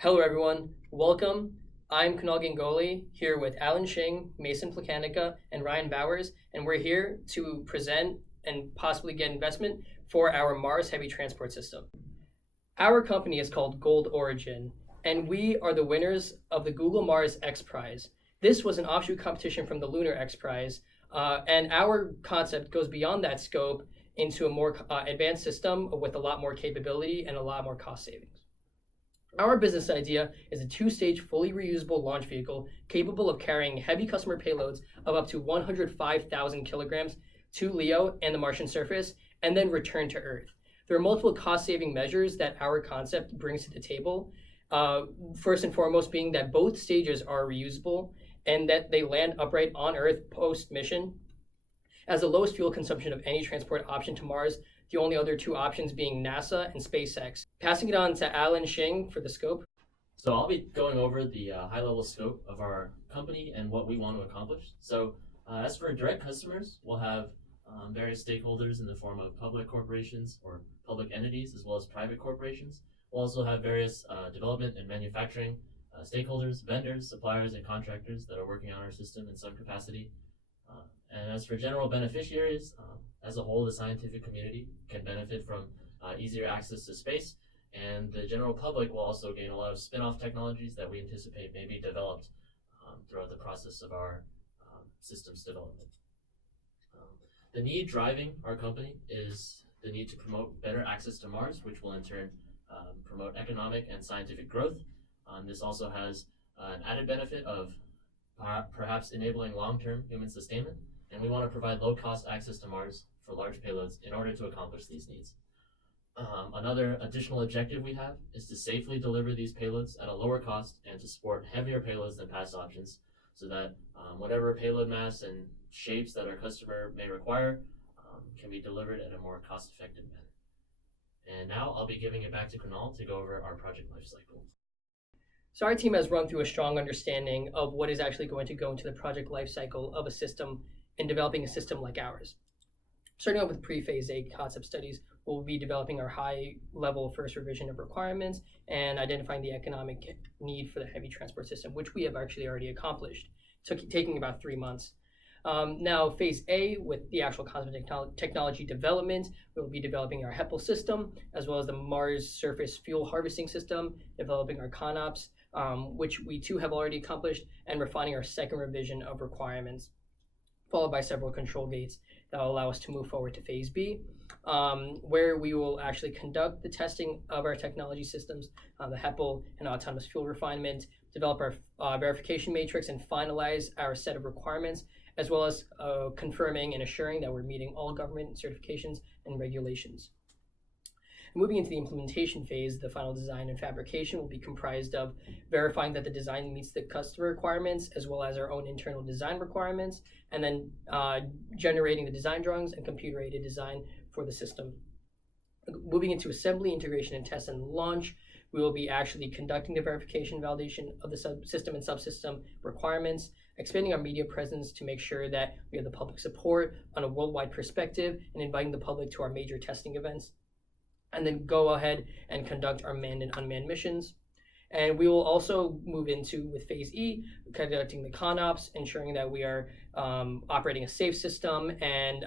Hello, everyone. Welcome. I'm Kunal Gangoli here with Alan Shing, Mason Plakanica, and Ryan Bowers, and we're here to present and possibly get investment for our Mars Heavy Transport System. Our company is called Gold Origin, and we are the winners of the Google Mars X Prize. This was an offshoot competition from the Lunar X Prize, and our concept goes beyond that scope into a more advanced system with a lot more capability and a lot more cost savings. Our business idea is a two-stage fully reusable launch vehicle capable of carrying heavy customer payloads of up to 105,000 kilograms to LEO and the Martian surface and then return to Earth. There are multiple cost-saving measures that our concept brings to the table. First and foremost being that both stages are reusable and that they land upright on Earth post-mission. As the lowest fuel consumption of any transport option to Mars, the only other two options being NASA and SpaceX. Passing it on to Alan Shing for the scope. So I'll be going over the high-level scope of our company and what we want to accomplish. As for direct customers, we'll have various stakeholders in the form of public corporations or public entities, as well as private corporations. We'll also have various development and manufacturing stakeholders, vendors, suppliers, and contractors that are working on our system in some capacity. And as for general beneficiaries, as a whole, the scientific community can benefit from easier access to space, and the general public will also gain a lot of spin-off technologies that we anticipate may be developed throughout the process of our systems development. The need driving our company is the need to promote better access to Mars, which will in turn promote economic and scientific growth. This also has an added benefit of perhaps enabling long-term human sustainment, and we want to provide low-cost access to Mars for large payloads in order to accomplish these needs. Another additional objective we have is to safely deliver these payloads at a lower cost and to support heavier payloads than past options so that whatever payload mass and shapes that our customer may require can be delivered at a more cost-effective manner. And now I'll be giving it back to Kunal to go over our project lifecycle. So our team has run through a strong understanding of what is actually going to go into the project lifecycle of a system in developing a system like ours. Starting off with pre-phase A concept studies, we'll be developing our high-level first revision of requirements and identifying the economic need for the heavy transport system, which we have actually already accomplished, taking about 3 months. Now, phase A, with the actual concept technology development, we'll be developing our HEPL system, as well as the Mars surface fuel harvesting system, developing our CONOPS, which we too have already accomplished, and refining our second revision of requirements, followed by several control gates that will allow us to move forward to phase B, where we will actually conduct the testing of our technology systems, the HEPL and autonomous fuel refinement, develop our verification matrix, and finalize our set of requirements, as well as confirming and assuring that we're meeting all government certifications and regulations. Moving into the implementation phase, the final design and fabrication will be comprised of verifying that the design meets the customer requirements as well as our own internal design requirements, and then generating the design drawings and computer-aided design for the system. Moving into assembly, integration, and test and launch, we will be actually conducting the verification validation of the system and subsystem requirements, expanding our media presence to make sure that we have the public support on a worldwide perspective, and inviting the public to our major testing events, and then go ahead and conduct our manned and unmanned missions. And we will also move into, with phase E, conducting the CONOPS, ensuring that we are operating a safe system and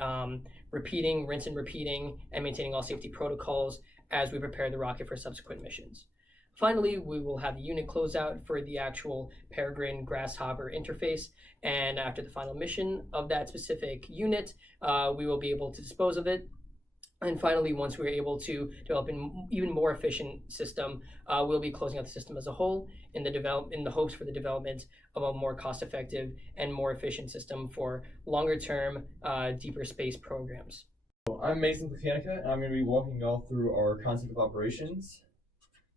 rinse and repeating, and maintaining all safety protocols as we prepare the rocket for subsequent missions. Finally, we will have the unit closeout for the actual Peregrine Grasshopper interface, and after the final mission of that specific unit, we will be able to dispose of it. And finally, once we're able to develop an even more efficient system, we'll be closing out the system as a whole in the hopes for the development of a more cost-effective and more efficient system for longer-term, deeper space programs. I'm Mason Plakanica, and I'm going to be walking y'all through our concept of operations.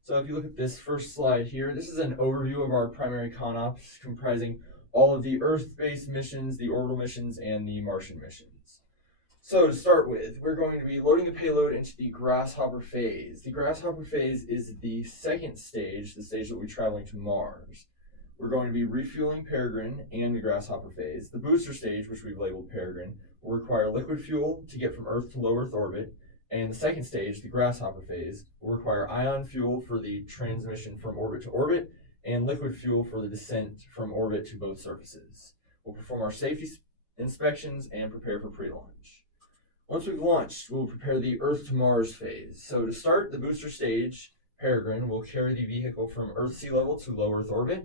So if you look at this first slide here, this is an overview of our primary CONOPS, comprising all of the Earth-based missions, the orbital missions, and the Martian missions. So to start with, we're going to be loading the payload into the Grasshopper phase. The Grasshopper phase is the second stage, the stage that we're traveling to Mars. We're going to be refueling Peregrine and the Grasshopper phase. The booster stage, which we've labeled Peregrine, will require liquid fuel to get from Earth to low Earth orbit, And the second stage, the grasshopper phase, will require ion fuel for the transmission from orbit to orbit and liquid fuel for the descent from orbit to both surfaces. We'll perform our safety inspections and prepare for pre-launch. Once we've launched, we'll prepare the Earth to Mars phase. So to start, the booster stage, Peregrine, will carry the vehicle from Earth sea level to low Earth orbit,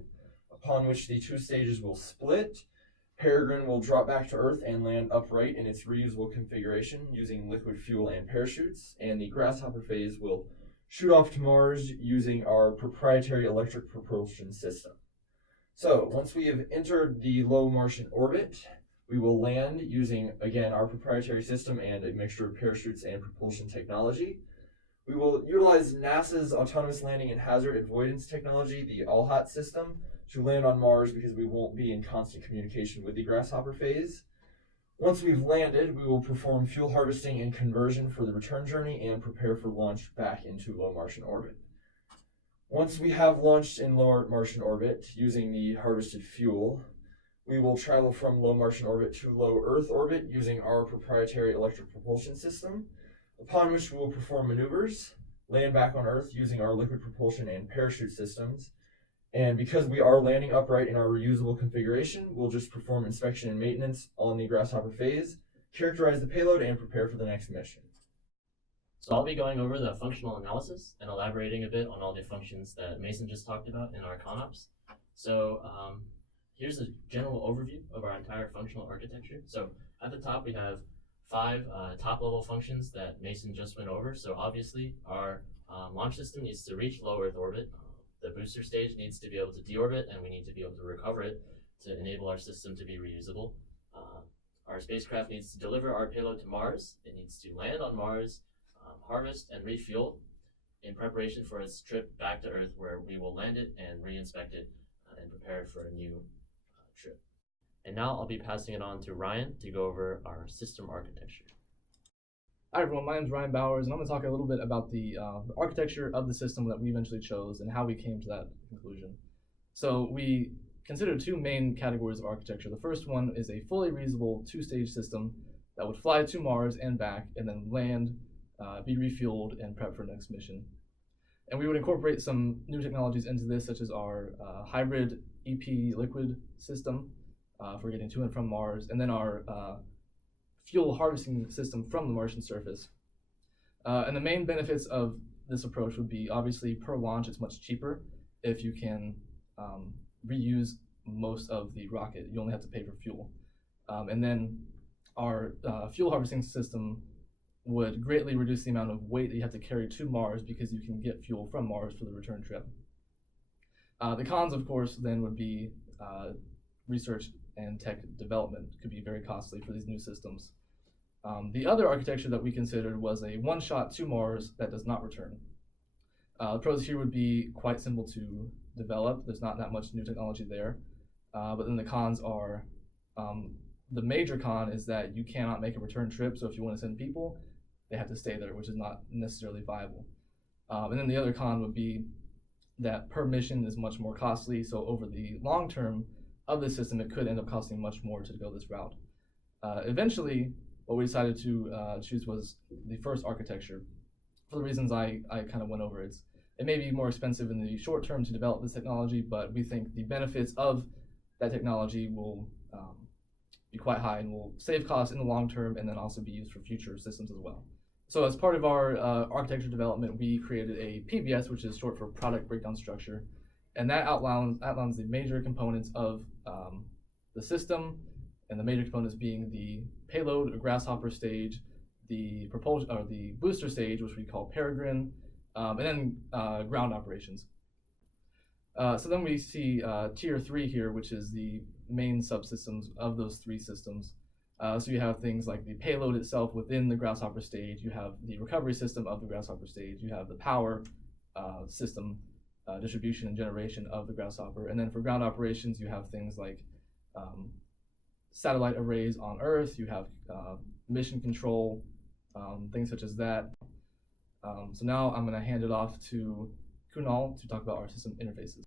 upon which the two stages will split. Peregrine will drop back to Earth and land upright in its reusable configuration using liquid fuel and parachutes, and the Grasshopper phase will shoot off to Mars using our proprietary electric propulsion system. So, once we have entered the low Martian orbit, we will land using, again, our proprietary system and a mixture of parachutes and propulsion technology. We will utilize NASA's Autonomous Landing and Hazard Avoidance Technology, the ALHAT system, to land on Mars because we won't be in constant communication with the Grasshopper phase. Once we've landed, we will perform fuel harvesting and conversion for the return journey and prepare for launch back into low Martian orbit. Once we have launched in low Martian orbit using the harvested fuel, we will travel from low Martian orbit to low Earth orbit using our proprietary electric propulsion system, upon which we will perform maneuvers, land back on Earth using our liquid propulsion and parachute systems. And because we are landing upright in our reusable configuration, we'll just perform inspection and maintenance on the Grasshopper phase, characterize the payload, and prepare for the next mission. So I'll be going over the functional analysis and elaborating a bit on all the functions that Mason just talked about in our ConOps. So here's a general overview of our entire functional architecture. So at the top we have 5 top-level functions that Mason just went over. So obviously our launch system needs to reach low Earth orbit. The booster stage needs to be able to deorbit, and we need to be able to recover it to enable our system to be reusable. Our spacecraft needs to deliver our payload to Mars. It needs to land on Mars, harvest and refuel in preparation for its trip back to Earth, where we will land it and re-inspect it and prepare it for a new trip. And now I'll be passing it on to Ryan to go over our system architecture. Hi everyone, my name is Ryan Bowers, and I'm going to talk a little bit about the architecture of the system that we eventually chose and how we came to that conclusion. So we considered 2 main categories of architecture. The first one is a fully reusable 2-stage system that would fly to Mars and back, and then land, be refueled, and prep for the next mission. And we would incorporate some new technologies into this, such as our hybrid EP liquid system for getting to and from Mars, and then our fuel harvesting system from the Martian surface. And the main benefits of this approach would be, obviously, per launch it's much cheaper if you can reuse most of the rocket. You only have to pay for fuel. And then our fuel harvesting system would greatly reduce the amount of weight that you have to carry to Mars because you can get fuel from Mars for the return trip. The cons, of course, then would be research and tech development could be very costly for these new systems. The other architecture that we considered was a one-shot to Mars that does not return. The pros here would be quite simple to develop. There's not that much new technology there. But then the cons are, the major con is that you cannot make a return trip. So if you want to send people, they have to stay there, which is not necessarily viable. And then the other con would be that per mission is much more costly. So over the long term of the system, it could end up costing much more to go this route. Eventually, what we decided to choose was the first architecture for the reasons I kind of went over. It may be more expensive in the short term to develop this technology, but we think the benefits of that technology will be quite high and will save costs in the long term and then also be used for future systems as well. So as part of our architecture development, we created a PBS, which is short for Product Breakdown Structure, and that outlines the major components of the system, and the major components being the payload or Grasshopper stage, the propulsion or the booster stage, which we call Peregrine, and then ground operations. So then we see tier 3 here, which is the main subsystems of those 3 systems. So you have things like the payload itself within the Grasshopper stage, you have the recovery system of the Grasshopper stage, you have the power system, distribution and generation of the Grasshopper, and then for ground operations you have things like satellite arrays on Earth, you have mission control, things such as that. So now I'm going to hand it off to Kunal to talk about our system interfaces.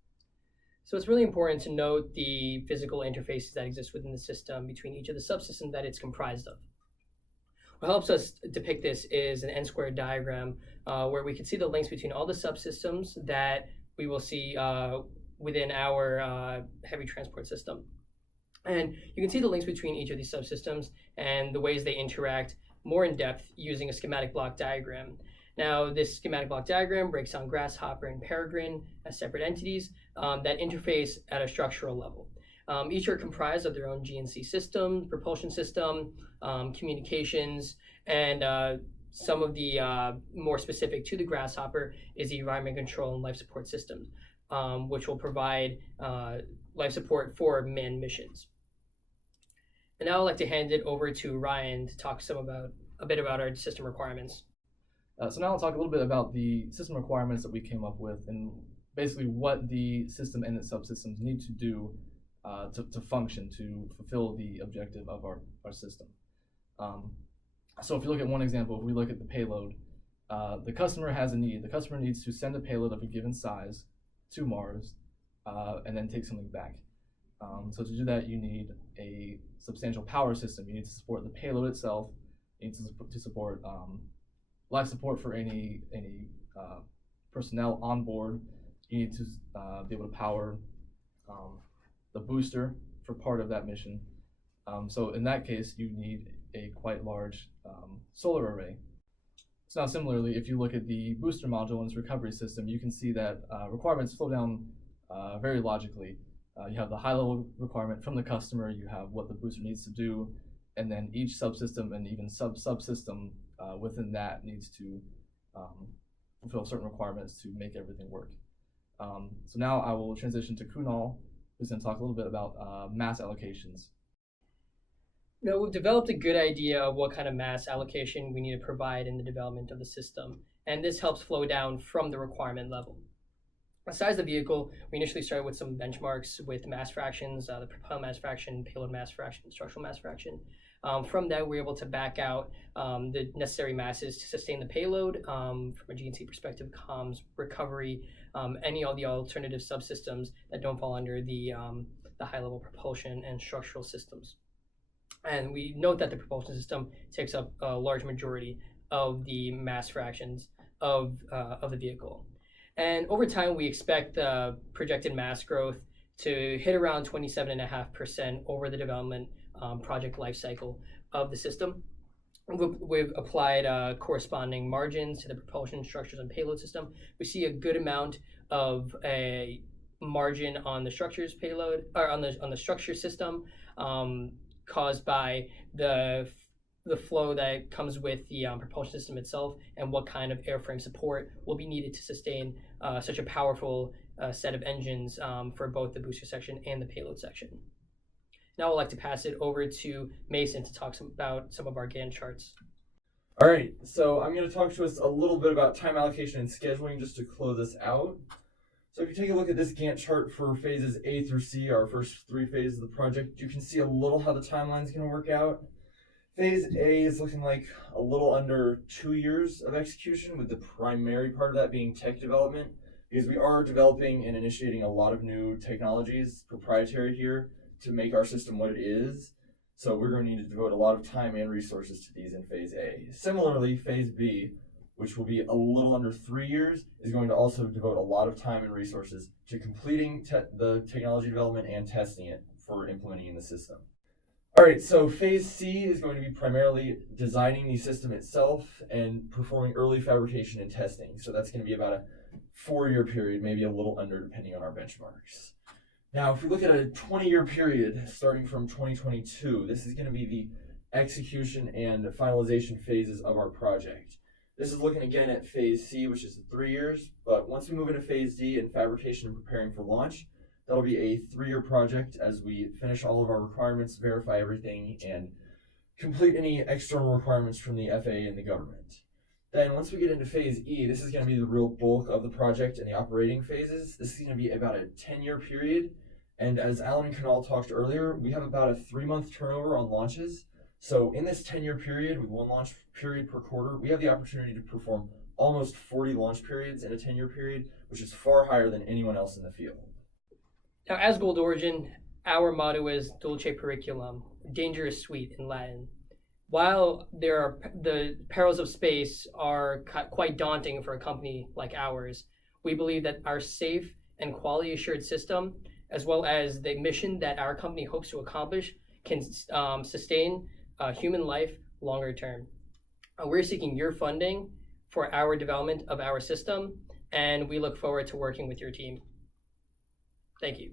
So it's really important to note the physical interfaces that exist within the system between each of the subsystems that it's comprised of. What helps us depict this is an n-squared diagram where we can see the links between all the subsystems that we will see within our heavy transport system. And you can see the links between each of these subsystems and the ways they interact more in depth using a schematic block diagram. Now, this schematic block diagram breaks down Grasshopper and Peregrine as separate entities that interface at a structural level. Each are comprised of their own GNC system, propulsion system, communications, and some of the more specific to the Grasshopper is the environment control and life support systems, which will provide life support for manned missions. And now I'd like to hand it over to Ryan to talk a bit about our system requirements. So now I'll talk a little bit about the system requirements that we came up with and basically what the system and its subsystems need to do to function, to fulfill the objective of our system. So if you look at one example, if we look at the payload, the customer has a need. The customer needs to send a payload of a given size to Mars and then take something back. So to do that, you need a substantial power system. You need to support the payload itself. You need to support life support for any personnel on board. You need to be able to power the booster for part of that mission. So in that case, you need a quite large solar array. So now similarly, if you look at the booster module and its recovery system, you can see that requirements flow down very logically. You have the high-level requirement from the customer, you have what the booster needs to do, and then each subsystem and even subsystem within that needs to fulfill certain requirements to make everything work. So now I will transition to Kunal, who's going to talk a little bit about mass allocations. Now, we've developed a good idea of what kind of mass allocation we need to provide in the development of the system, and this helps flow down from the requirement level. Besides the vehicle, we initially started with some benchmarks with mass fractions, the propel mass fraction, payload mass fraction, structural mass fraction. From that, we were able to back out the necessary masses to sustain the payload from a GNC perspective, comms, recovery, any of the alternative subsystems that don't fall under the high-level propulsion and structural systems. And we note that the propulsion system takes up a large majority of the mass fractions of the vehicle. And over time, we expect the projected mass growth to hit around 27.5% over the development project lifecycle of the system. We've applied corresponding margins to the propulsion structures and payload system. We see a good amount of a margin on the structures payload, or on the structure system, caused by the flow that comes with the propulsion system itself and what kind of airframe support will be needed to sustain such a powerful set of engines for both the booster section and the payload section. Now I'd like to pass it over to Mason to talk about some of our Gantt charts. All right, so I'm going to talk to us a little bit about time allocation and scheduling just to close us out. So if you take a look at this Gantt chart for phases A through C, our first 3 phases of the project, you can see a little how the timeline is going to work out. Phase A is looking like a little under 2 years of execution, with the primary part of that being tech development, because we are developing and initiating a lot of new technologies, proprietary here, to make our system what it is. So we're going to need to devote a lot of time and resources to these in Phase A. Similarly, Phase B, which will be a little under 3 years, is going to also devote a lot of time and resources to completing the technology development and testing it for implementing in the system. All right, so Phase C is going to be primarily designing the system itself and performing early fabrication and testing. So that's going to be about a 4-year period, maybe a little under, depending on our benchmarks. Now, if we look at a 20-year period starting from 2022, this is going to be the execution and finalization phases of our project. This is looking again at Phase C, which is 3 years, but once we move into Phase D and fabrication and preparing for launch, that'll be a 3-year project as we finish all of our requirements, verify everything, and complete any external requirements from the FAA and the government. Then once we get into Phase E, this is going to be the real bulk of the project and the operating phases. This is going to be about a 10-year period. And as Alan and Kunal talked earlier, we have about a 3-month turnover on launches. So in this 10-year period, with 1 launch period per quarter, we have the opportunity to perform almost 40 launch periods in a 10-year period, which is far higher than anyone else in the field. Now, as Gold Origin, our motto is Dulce Periculum, dangerous sweet in Latin. while the perils of space are quite daunting for a company like ours, we believe that our safe and quality assured system, as well as the mission that our company hopes to accomplish, can sustain human life longer term. We're seeking your funding for our development of our system, and we look forward to working with your team. Thank you.